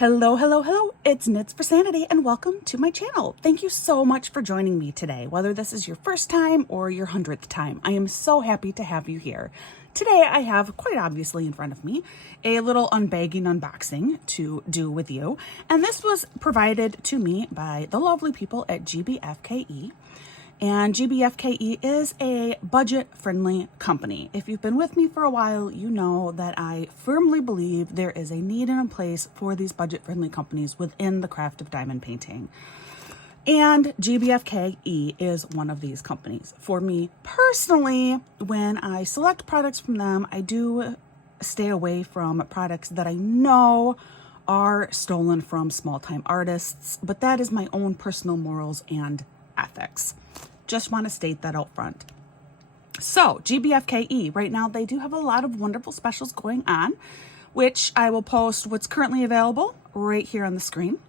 Hello, hello, hello. It's Knits for Sanity and welcome to my channel. Thank you so much for joining me today. Whether this is your first time or your 100th time, I am so happy to have you here. Today I have, quite obviously in front of me, a little unbagging unboxing to do with you. And this was provided to me by the lovely people at GBFKE. And GBFKE is a budget-friendly company. If you've been with me for a while, you know that I firmly believe there is a need and a place for these budget-friendly companies within the craft of diamond painting. And GBFKE is one of these companies. For me personally, when I select products from them, I do stay away from products that I know are stolen from small-time artists, but that is my own personal morals and ethics. Just want to state that out front. So GBFKE, right now they do have a lot of wonderful specials going on, which I will post what's currently available right here on the screen.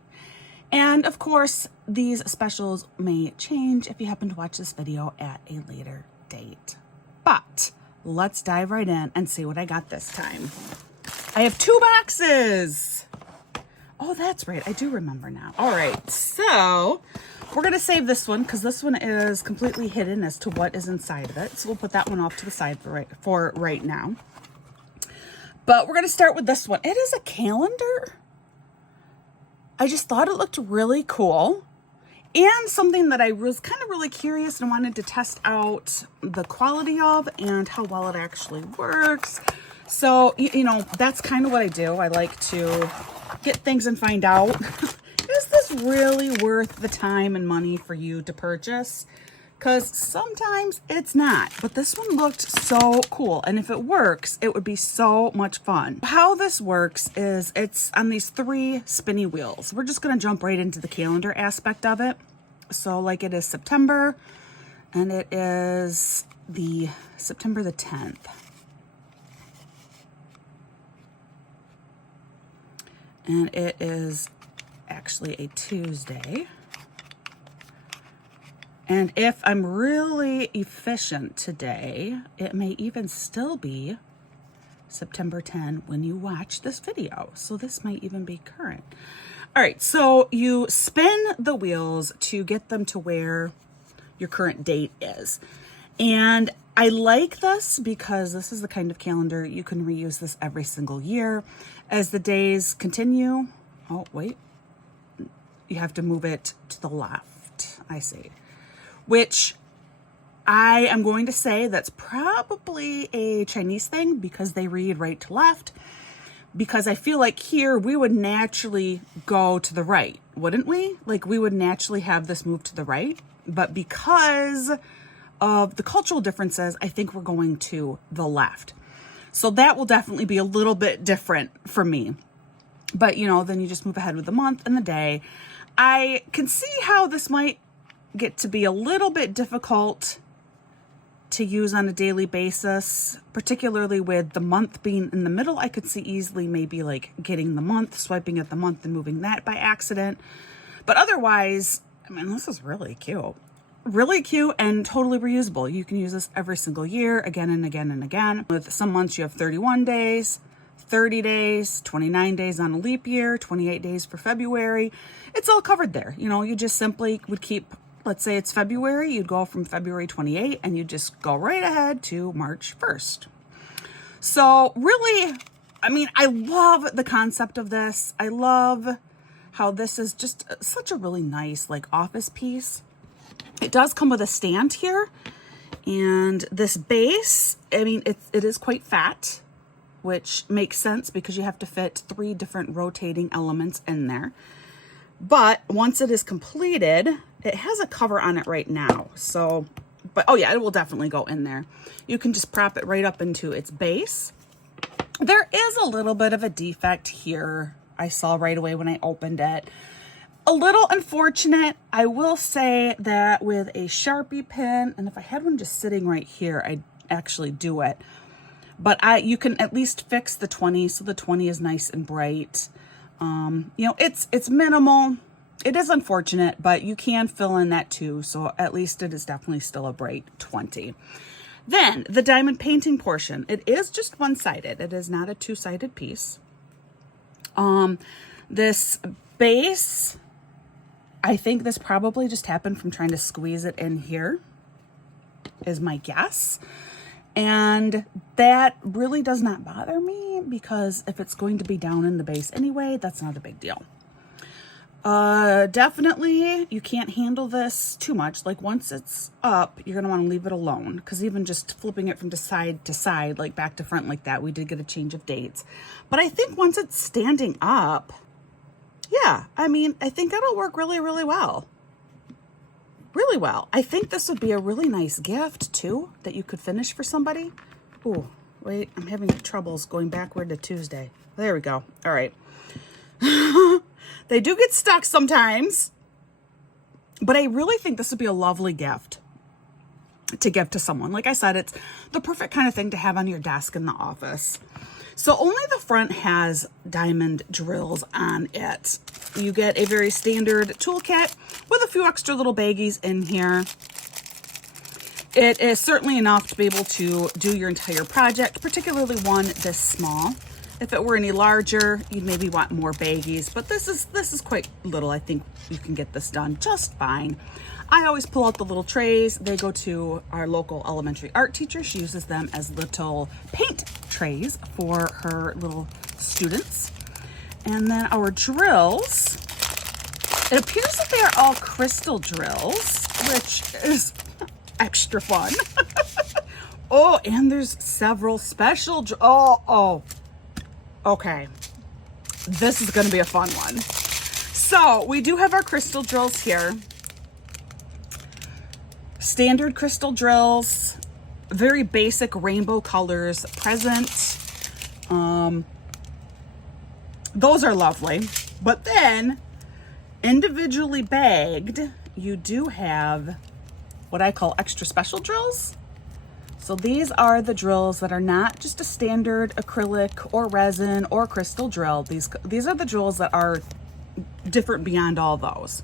And of course, these specials may change if you happen to watch this video at a later date. But let's dive right in and see what I got this time. I have 2 boxes. Oh, that's right. I do remember now. All right, so we're going to save this one because this one is completely hidden as to what is inside of it. So we'll put that one off to the side for right now. But we're going to start with this one. It is a calendar. I just thought it looked really cool. And something that I was kind of really curious and wanted to test out the quality of and how well it actually works. So, you know, that's kind of what I do. I like to get things and find out. Is this really worth the time and money for you to purchase? Because sometimes it's not, but this one looked so cool. And if it works, it would be so much fun. How this works is it's on these 3 spinny wheels. We're just going to jump right into the calendar aspect of it. So like it is September, and it is the September the 10th. And it is actually a Tuesday. And if I'm really efficient today, it may even still be September 10 when you watch this video. So this might even be current. All right, so you spin the wheels to get them to where your current date is. And I like this because this is the kind of calendar you can reuse this every single year. As the days continue, oh, wait, you have to move it to the left, I see. Which I am going to say that's probably a Chinese thing because they read right to left. Because I feel like here we would naturally go to the right, wouldn't we? Like we would naturally have this move to the right. But because of the cultural differences, I think we're going to the left. So that will definitely be a little bit different for me. But, you know, then you just move ahead with the month and the day. I can see how this might get to be a little bit difficult to use on a daily basis, particularly with the month being in the middle. I could see easily maybe like getting the month, swiping at the month and moving that by accident. But otherwise, I mean, this is really cute. Really cute and totally reusable. You can use this every single year, again and again and again. With some months you have 31 days, 30 days, 29 days on a leap year, 28 days for February. It's all covered there. You know, you just simply would keep, let's say it's February, you'd go from February 28 and you just go right ahead to March 1st. So really, I mean, I love the concept of this. I love how this is just such a really nice like office piece. It does come with a stand here, and this base, I mean, it is quite fat, which makes sense because you have to fit 3 different rotating elements in there. But once it is completed, it has a cover on it right now. So, but oh yeah, it will definitely go in there. You can just prop it right up into its base. There is a little bit of a defect here. I saw right away when I opened it. A little unfortunate. I will say that with a Sharpie pen, and if I had one just sitting right here, I'd actually do it. But you can at least fix the 20, so the 20 is nice and bright. You know, it's minimal. It is unfortunate, but you can fill in that too. So at least it is definitely still a bright 20. Then the diamond painting portion, it is just one-sided. It is not a two-sided piece. This base, I think this probably just happened from trying to squeeze it in here, is my guess. And that really does not bother me because if it's going to be down in the base anyway, that's not a big deal. Definitely you can't handle this too much. Like once it's up, you're going to want to leave it alone, because even just flipping it from side to side, like back to front like that, we did get a change of dates. But I think once it's standing up, yeah, I mean, I think it'll work really, really well. Really well. I think this would be a really nice gift too, that you could finish for somebody. Oh, wait, I'm having troubles going backward to Tuesday. There we go. All right. They do get stuck sometimes, but I really think this would be a lovely gift to give to someone. Like I said, it's the perfect kind of thing to have on your desk in the office. So only the front has diamond drills on it. You get a very standard toolkit with a few extra little baggies in here. It is certainly enough to be able to do your entire project, particularly one this small. If it were any larger, you'd maybe want more baggies, but this is quite little. I think you can get this done just fine. I always pull out the little trays. They go to our local elementary art teacher. She uses them as little paint trays for her little students. And then our drills, it appears that they are all crystal drills, which is extra fun. Oh, and there's several special, okay. This is gonna be a fun one. So we do have our crystal drills here. Standard crystal drills, very basic rainbow colors present. Those are lovely. But then, individually bagged, you do have what I call extra special drills. So these are the drills that are not just a standard acrylic or resin or crystal drill. These are the drills that are different beyond all those.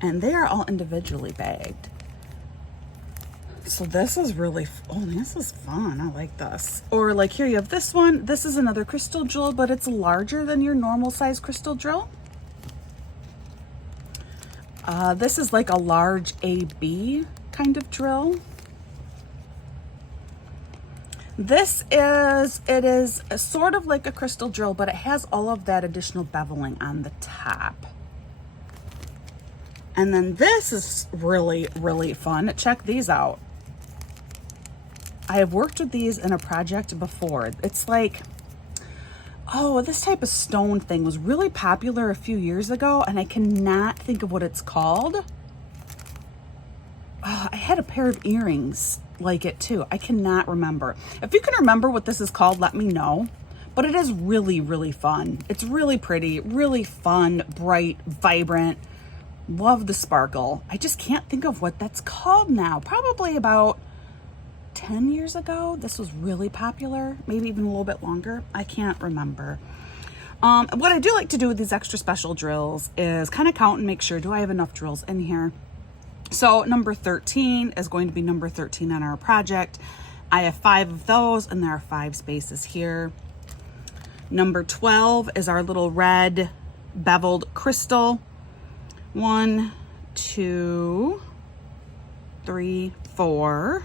And they are all individually bagged. So this is really, this is fun. I like this. Or like here you have this one. This is another crystal drill, but it's larger than your normal size crystal drill. This is like a large AB kind of drill. It is sort of like a crystal drill, but it has all of that additional beveling on the top. And then this is really, really fun. Check these out. I have worked with these in a project before. It's like, this type of stone thing was really popular a few years ago, and I cannot think of what it's called. I had a pair of earrings like it too. I cannot remember. If you can remember what this is called, let me know. But it is really, really fun. It's really pretty, really fun, bright, vibrant. Love the sparkle. I just can't think of what that's called now. Probably about 10 years ago, this was really popular. Maybe even a little bit longer. I can't remember. What I do like to do with these extra special drills is kind of count and make sure, do I have enough drills in here? So number 13 is going to be number 13 on our project. I have 5 of those, and there are 5 spaces here. Number 12 is our little red beveled crystal. 1, 2, 3, 4.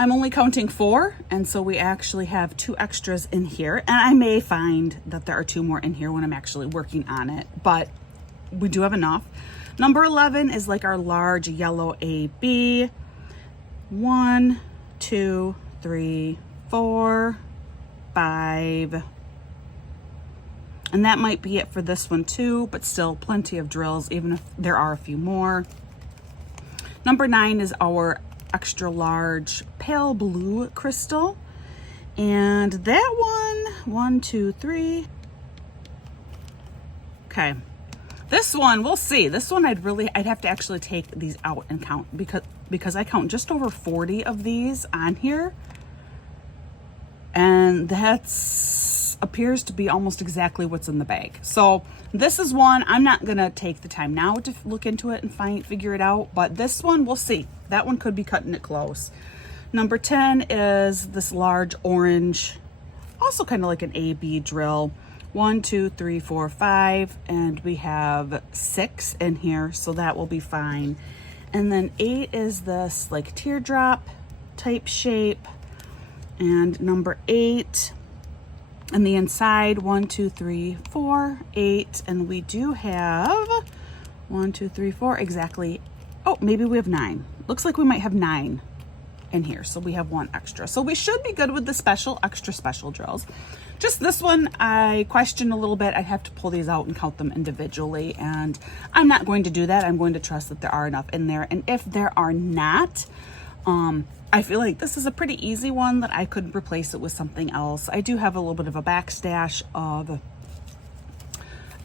I'm only counting 4, and so we actually have 2 extras in here, and I may find that there are 2 more in here when I'm actually working on it, but we do have enough. Number 11 is like our large yellow AB. 1, 2, 3, 4, 5. And that might be it for this one too, but still plenty of drills, even if there are a few more. Number 9 is our extra large pale blue crystal. And that one, 1, 2, 3. Okay. This one, we'll see. This one I'd have to actually take these out and count because I count just over 40 of these on here. And that's appears to be almost exactly what's in the bag. So this is one, I'm not gonna take the time now to look into it and figure it out, but this one, we'll see. That one could be cutting it close. Number 10 is this large orange, also kind of like an AB drill 1, 2, 3, 4, 5, and we have 6 in here, so that will be fine. And then 8 is this like teardrop type shape, and number 8 and the inside, 1, 2, 3, 4, 8, and we do have 1, 2, 3, 4, exactly. Oh, maybe we have 9. Looks like we might have 9 in here, so we have 1 extra. So we should be good with the special, extra special drills. Just this one, I question a little bit. I have to pull these out and count them individually, and I'm not going to do that. I'm going to trust that there are enough in there, and if there are not, I feel like this is a pretty easy one that I could replace it with something else. I do have a little bit of a backstash of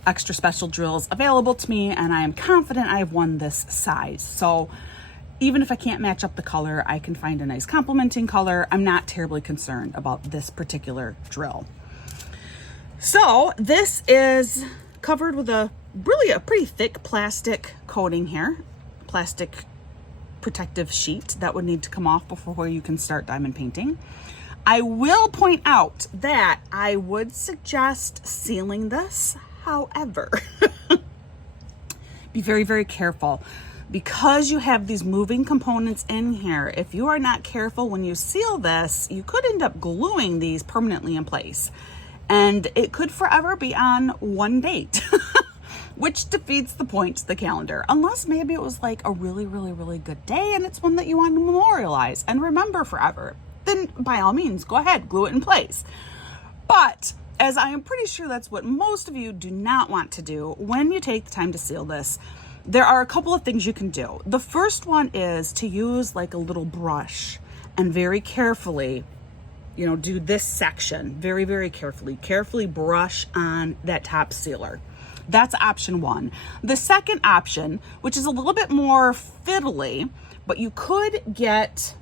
extra special drills available to me, and I am confident I have one this size. So even if I can't match up the color, I can find a nice complementing color. I'm not terribly concerned about this particular drill. So this is covered with a pretty thick plastic coating here, plastic protective sheet that would need to come off before you can start diamond painting. I will point out that I would suggest sealing this. However, be very, very careful. Because you have these moving components in here, if you are not careful when you seal this, you could end up gluing these permanently in place. And it could forever be on one date, which defeats the point to the calendar. Unless maybe it was like a really, really, really good day and it's one that you want to memorialize and remember forever. Then by all means, go ahead, glue it in place. But as I am pretty sure that's what most of you do not want to do when you take the time to seal this, there are a couple of things you can do. The first one is to use like a little brush and very carefully, you know, do this section very, very carefully brush on that top sealer. That's option one. The second option, which is a little bit more fiddly, but you could get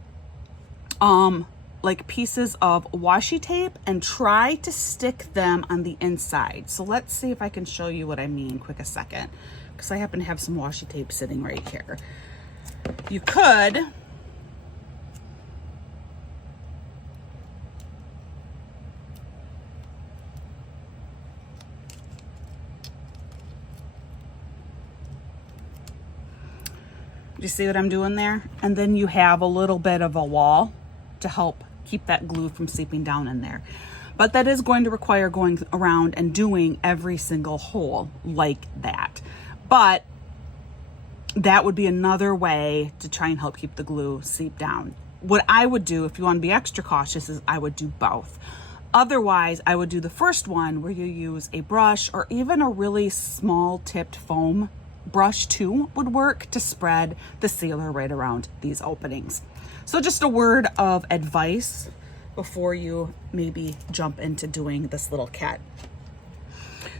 like pieces of washi tape and try to stick them on the inside. So let's see if I can show you what I mean quick a second, because I happen to have some washi tape sitting right here. You could you see what I'm doing there? And then you have a little bit of a wall to help keep that glue from seeping down in there. But that is going to require going around and doing every single hole like that. But that would be another way to try and help keep the glue seep down. What I would do, if you want to be extra cautious, is I would do both. Otherwise, I would do the first one where you use a brush or even a really small tipped foam brush too would work to spread the sealer right around these openings. So just a word of advice before you maybe jump into doing this little kit.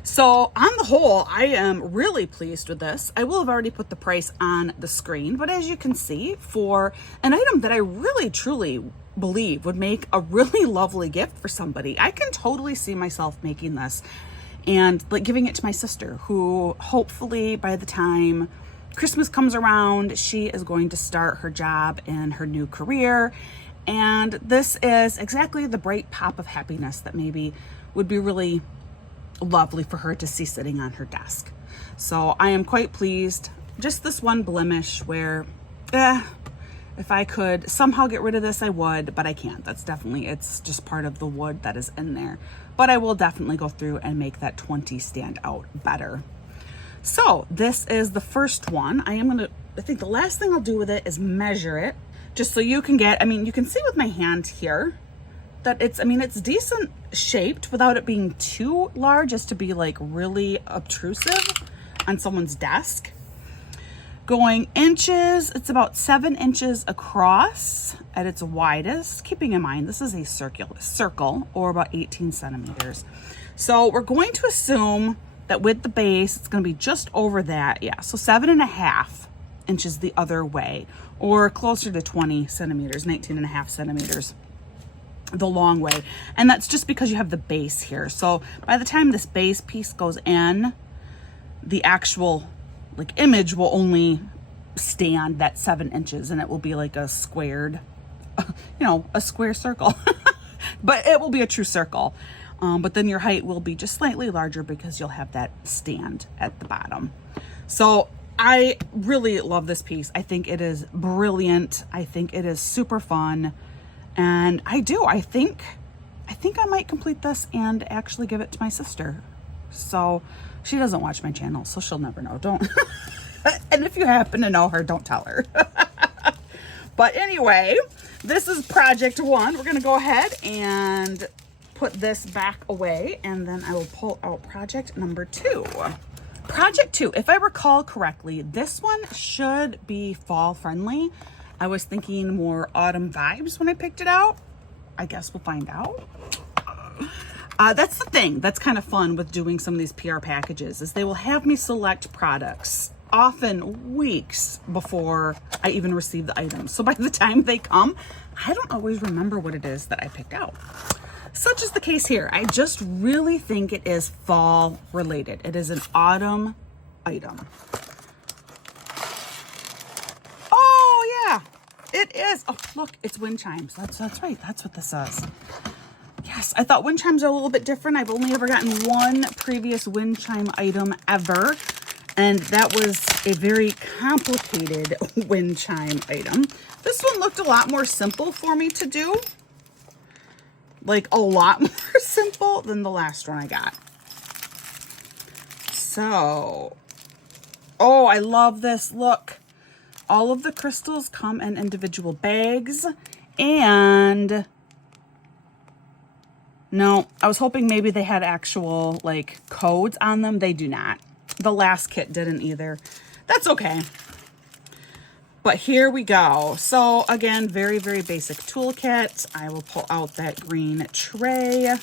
So on the whole, I am really pleased with this. I will have already put the price on the screen, but as you can see, for an item that I really truly believe would make a really lovely gift for somebody, I can totally see myself making this and like giving it to my sister, who hopefully by the time Christmas comes around, she is going to start her job in her new career. And this is exactly the bright pop of happiness that maybe would be really lovely for her to see sitting on her desk. So I am quite pleased. Just this one blemish where, if I could somehow get rid of this, I would, but I can't. That's definitely, it's just part of the wood that is in there. But I will definitely go through and make that 20 stand out better. So this is the first one. I think the last thing I'll do with it is measure it, just so you can get, you can see with my hand here that it's decent shaped without it being too large as to be like really obtrusive on someone's desk. Going inches, it's about 7 inches across at its widest, keeping in mind this is a circle or about 18 centimeters. So we're going to assume that with the base, it's going to be just over that. Yeah, so 7.5 inches the other way, or closer to 20 centimeters, 19.5 centimeters the long way. And that's just because you have the base here. So by the time this base piece goes in, the actual like image will only stand that 7 inches, and it will be like a squared, a square circle, but it will be a true circle. But then your height will be just slightly larger because you'll have that stand at the bottom. So I really love this piece. I think it is brilliant. I think it is super fun. And I think I might complete this and actually give it to my sister. So she doesn't watch my channel, so she'll never know. Don't. And if you happen to know her, don't tell her. But anyway, this is project 1. We're going to go ahead and put this back away, and then I will pull out project number 2. Project 2, if I recall correctly, this one should be fall friendly. I was thinking more autumn vibes when I picked it out. I guess we'll find out. That's the thing that's kind of fun with doing some of these PR packages, is they will have me select products often weeks before I even receive the items. So by the time they come, I don't always remember what it is that I picked out. Such is the case here. I just really think it is fall related. It is an autumn item. Oh yeah, it is. Oh look, it's wind chimes. That's right. That's what this is. Yes, I thought wind chimes are a little bit different. I've only ever gotten one previous wind chime item ever, and that was a very complicated wind chime item. This one looked a lot more simple for me to do. Like a lot more simple than the last one I got. So, oh, I love this. Look, all of the crystals come in individual bags, and no, I was hoping maybe they had actual like codes on them. They do not. The last kit didn't either. That's okay. But here we go. So again, very, very basic toolkit. I will pull out that green tray.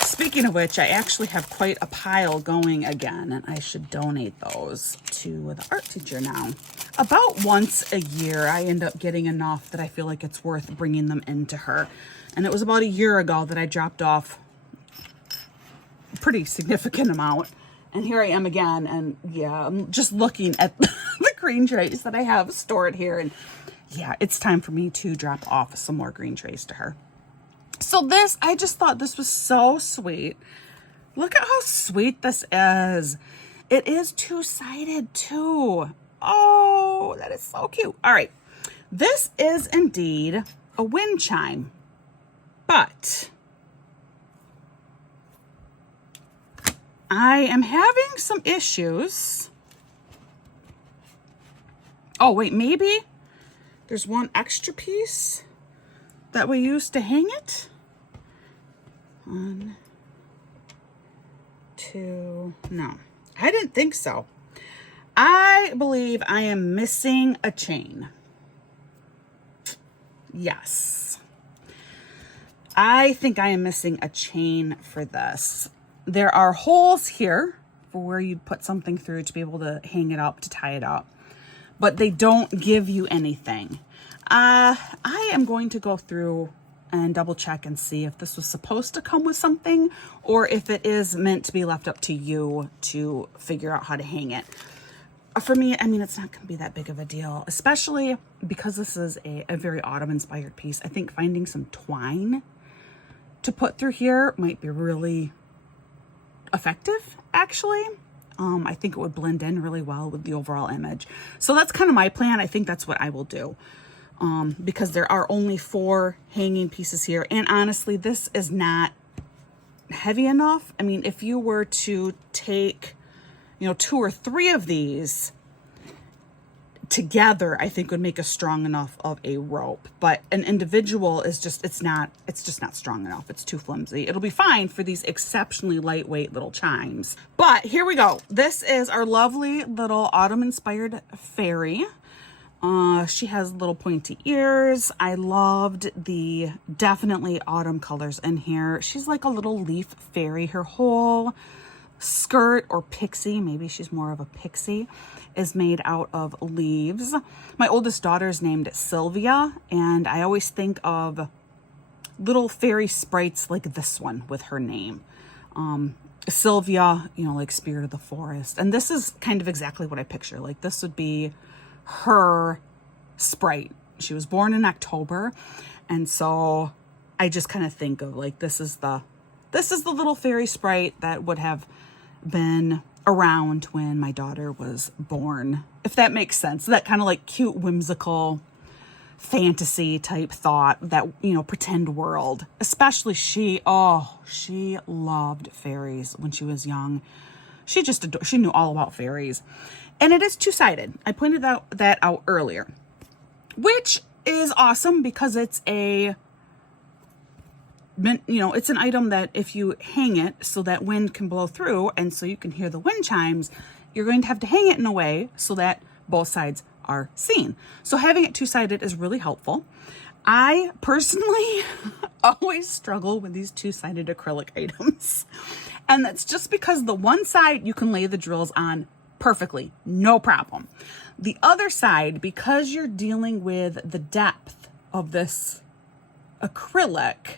Speaking of which, I actually have quite a pile going again, and I should donate those to the art teacher now. About once a year, I end up getting enough that I feel like it's worth bringing them into her. And it was about a year ago that I dropped off a pretty significant amount. And here I am again, and yeah, I'm just looking at the green trays that I have stored here. And yeah, it's time for me to drop off some more green trays to her. So this, I just thought this was so sweet. Look at how sweet this is. It is two-sided too. Oh, that is so cute. All right, this is indeed a wind chime, but I am having some issues. Oh, wait, maybe there's one extra piece that we used to hang it. 1, 2, no, I didn't think so. I believe I am missing a chain. Yes. I think I am missing a chain for this. There are holes here for where you'd put something through to be able to hang it up, to tie it up, but they don't give you anything. I am going to go through and double check and see if this was supposed to come with something, or if it is meant to be left up to you to figure out how to hang it. For me, I mean, it's not going to be that big of a deal, especially because this is a very autumn inspired piece. I think finding some twine to put through here might be really effective, actually. I think it would blend in really well with the overall image. So that's kind of my plan. I think that's what I will do, because there are only 4 hanging pieces here. And honestly, this is not heavy enough. I mean, if you were to take, 2 or 3 of these together, I think would make a strong enough of a rope, but an individual is just, it's just not strong enough. It's too flimsy. It'll be fine for these exceptionally lightweight little chimes. But here we go. This is our lovely little autumn inspired fairy. She has little pointy ears. I loved the definitely autumn colors in here. She's like a little leaf fairy. Her whole skirt, or pixie, maybe she's more of a pixie, is made out of leaves. My oldest daughter is named Sylvia, and I always think of little fairy sprites like this one with her name. Sylvia, like spirit of the forest. And this is kind of exactly what I picture. Like, this would be her sprite. She was born in October, and so I just kind of think of like, this is the little fairy sprite that would have been around when my daughter was born, if that makes sense. That kind of like cute, whimsical fantasy type thought, that, you know, pretend world. Especially she loved fairies when she was young. She knew all about fairies. And it is two-sided. I pointed that out earlier, which is awesome because it's it's an item that if you hang it so that wind can blow through and so you can hear the wind chimes, you're going to have to hang it in a way so that both sides are seen. So having it two-sided is really helpful. I personally always struggle with these two-sided acrylic items. And that's just because the one side you can lay the drills on perfectly, no problem. The other side, because you're dealing with the depth of this acrylic,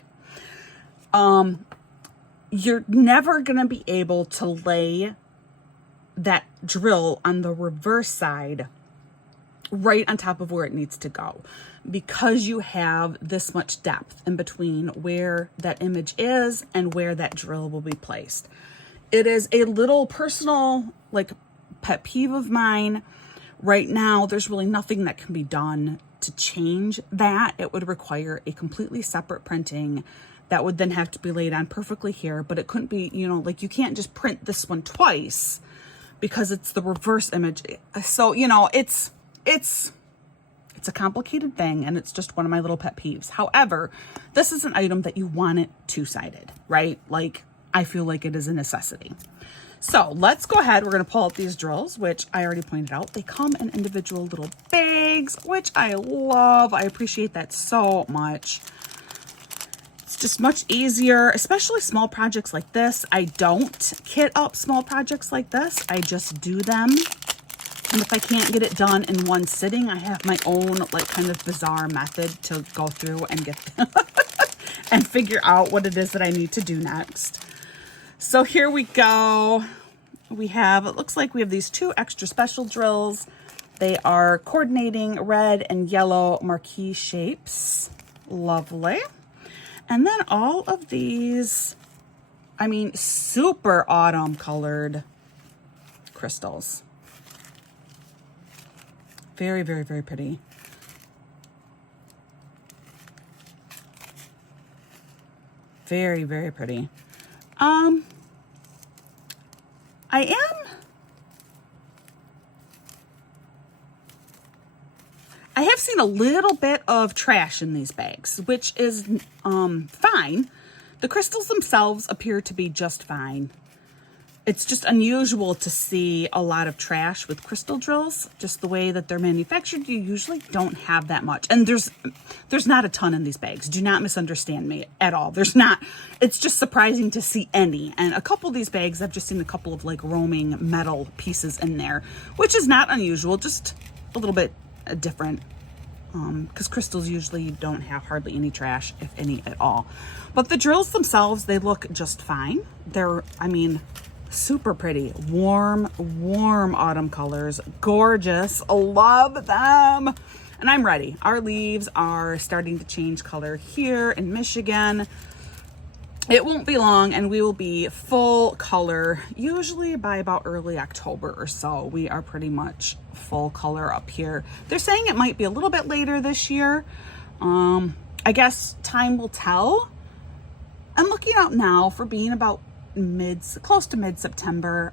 you're never going to be able to lay that drill on the reverse side right on top of where it needs to go, because you have this much depth in between where that image is and where that drill will be placed. It is a little personal, like, pet peeve of mine. Right now, there's really nothing that can be done to change that. It would require a completely separate printing that would then have to be laid on perfectly here, but it couldn't be, you know, like, you can't just print this one twice because it's the reverse image. So, you know, it's a complicated thing, and it's just one of my little pet peeves. However, this is an item that you want it two-sided, right? Like, I feel like it is a necessity. So let's go ahead. We're going to pull out these drills, which I already pointed out. They come in individual little bags, which I love. I appreciate that so much. It's just much easier, especially small projects like this. I don't kit up small projects like this. I just do them. And if I can't get it done in one sitting, I have my own, like, kind of bizarre method to go through and get and figure out what it is that I need to do next. So here we go. It looks like we have these two extra special drills. They are coordinating red and yellow marquee shapes. Lovely. And then all of these, I mean, super autumn colored crystals. Very, very, very pretty. Very, very pretty. I have seen a little bit of trash in these bags, which is fine. The crystals themselves appear to be just fine. It's just unusual to see a lot of trash with crystal drills. Just the way that they're manufactured, you usually don't have that much. And there's not a ton in these bags. Do not misunderstand me at all. There's not. It's just surprising to see any. And a couple of these bags, I've just seen a couple of, like, roaming metal pieces in there, which is not unusual, just a little bit different. Because crystals usually don't have hardly any trash, if any at all. But the drills themselves, they look just fine. They're, I mean, super pretty. Warm autumn colors. Gorgeous. Love them. And I'm ready. Our leaves are starting to change color here in Michigan. It won't be long and we will be full color, usually by about early October or so. We are pretty much full color up here. They're saying it might be a little bit later this year. I guess time will tell. I'm looking out now for being about close to mid-September.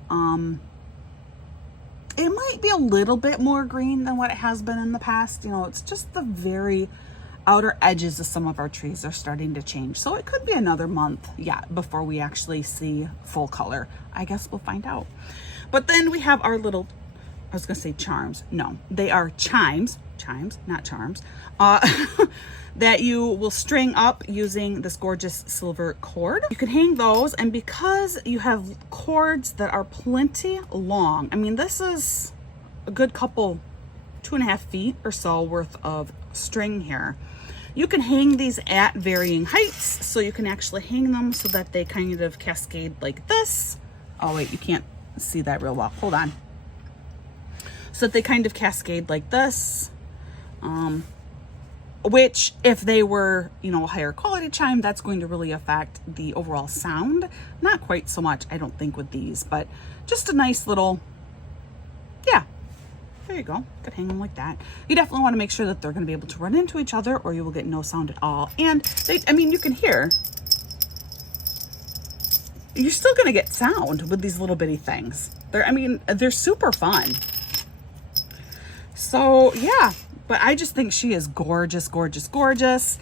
It might be a little bit more green than what it has been in the past. You know, it's just the very outer edges of some of our trees are starting to change. So it could be another month yet before we actually see full color. I guess we'll find out. But then we have our little, I was gonna say charms. No, they are chimes, not charms, that you will string up using this gorgeous silver cord. You can hang those, and because you have cords that are plenty long, I mean, this is a good couple, 2.5 feet or so worth of string here. You can hang these at varying heights, so you can actually hang them so that they kind of cascade like this. Oh wait, you can't see that real well. Hold on. So that they kind of cascade like this. which if they were, you know, a higher quality chime, that's going to really affect the overall sound. Not quite so much, I don't think, with these, but just a nice little, yeah, there you go. Could hang them like that. You definitely want to make sure that they're going to be able to run into each other, or you will get no sound at all. And they, I mean, you can hear, you're still going to get sound with these little bitty things. I mean, they're super fun. So yeah, but I just think she is gorgeous, gorgeous, gorgeous.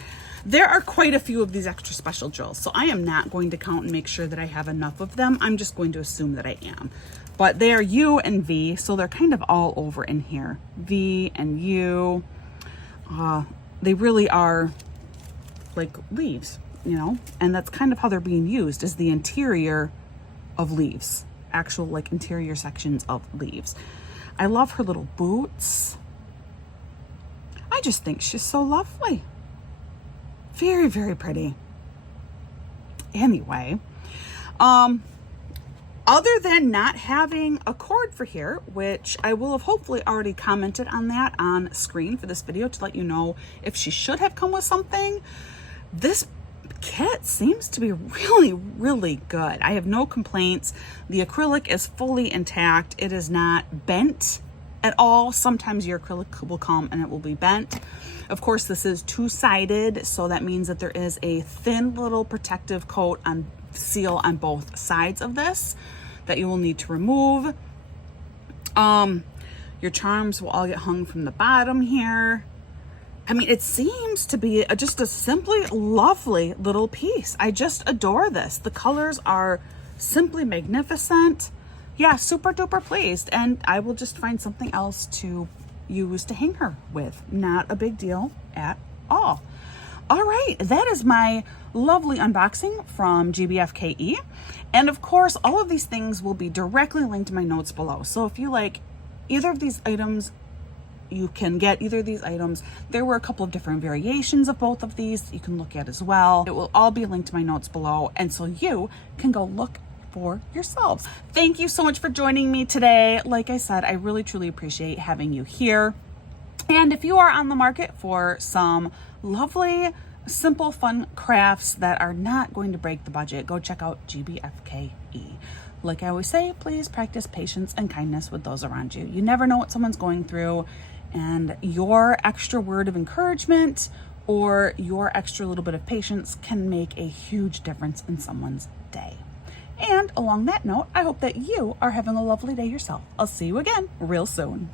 There are quite a few of these extra special drills, so I am not going to count and make sure that I have enough of them. I'm just going to assume that I am. But they are U and V, so they're kind of all over in here. V and U. They really are like leaves, you know, and that's kind of how they're being used, is the interior of leaves, actual like interior sections of leaves. I love her little boots. I just think she's so lovely. Very, very pretty. Anyway, other than not having a cord for here, which I will have hopefully already commented on that on screen for this video to let you know if she should have come with something, this kit seems to be really, really good. I have no complaints. The acrylic is fully intact. It is not bent at all. Sometimes your acrylic will come and it will be bent. Of course, this is two-sided, so that means that there is a thin little protective coat on seal on both sides of this that you will need to remove. Your charms will all get hung from the bottom here. I mean, it seems to be just a simply lovely little piece. I just adore this. The colors are simply magnificent. Yeah, super duper pleased. And I will just find something else to use to hang her with. Not a big deal at all. All right, that is my lovely unboxing from GBFKE. And of course, all of these things will be directly linked to my notes below. So if you like either of these items, you can get either of these items. There were a couple of different variations of both of these you can look at as well. It will all be linked to my notes below, and so you can go look for yourselves. Thank you so much for joining me today. Like I said, I really truly appreciate having you here. And if you are on the market for some lovely, simple, fun crafts that are not going to break the budget, go check out GBFKE. Like I always say, please practice patience and kindness with those around you. You never know what someone's going through, and your extra word of encouragement or your extra little bit of patience can make a huge difference in someone's day. And along that note, I hope that you are having a lovely day yourself. I'll see you again real soon.